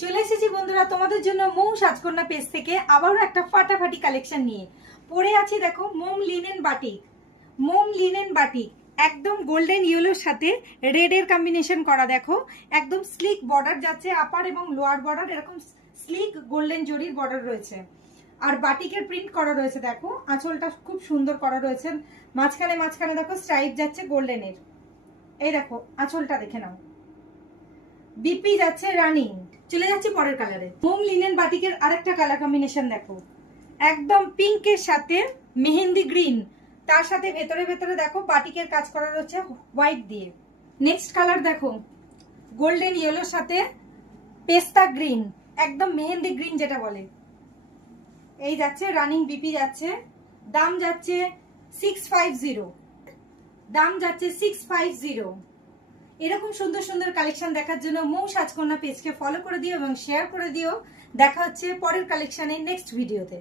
চলে এসেছি বন্ধুরা তোমাদের জন্য মৌ সাজকন্যা পেজ থেকে আবারও একটা ফাটাফাটি কালেকশন নিয়ে পরে আছি। দেখো মোম লিনেন বাটিক একদম গোল্ডেন ইয়েলোর সাথে রেড এর কম্বিনেশন করা। দেখো একদম স্লিক বর্ডার যাচ্ছে, আপার এবং লোয়ার বর্ডার এরকম স্লিক গোল্ডেন জরির বর্ডার রয়েছে আর বাটিকের প্রিন্ট করা রয়েছে। দেখো আঁচলটা খুব সুন্দর করা রয়েছে, মাঝখানে মাঝখানে দেখো স্ট্রাইপ যাচ্ছে গোল্ডেনের। এই দেখো আঁচলটা দেখে নাও, বিপি যাচ্ছে রানিং। চলে যাচ্ছি পরের কালারে। মোম লিনেন বাটিকের আরেকটা কালার কম্বিনেশন দেখো, একদম পিঙ্কের সাথে মেহেন্দি গ্রিন, তার সাথে ভেতরে ভেতরে দেখো বাটিকের কাজ করা রয়েছে হোয়াইট দিয়ে। নেক্সট কালার দেখো গোল্ডেন ইয়েলোর সাথে পেস্তা গ্রিন, একদম মেহেন্দি গ্রিন যেটা বলে। এই যাচ্ছে রানিং বিপি যাচ্ছে, দাম যাচ্ছে 650, দাম যাচ্ছে 650। এরকম সুন্দর সুন্দর কালেকশন দেখার জন্য মৌ সাজকন্যা পেজকে ফলো করে দিও এবং শেয়ার করে দিও। দেখা হচ্ছে পরের কালেকশনে নেক্সট ভিডিওতে।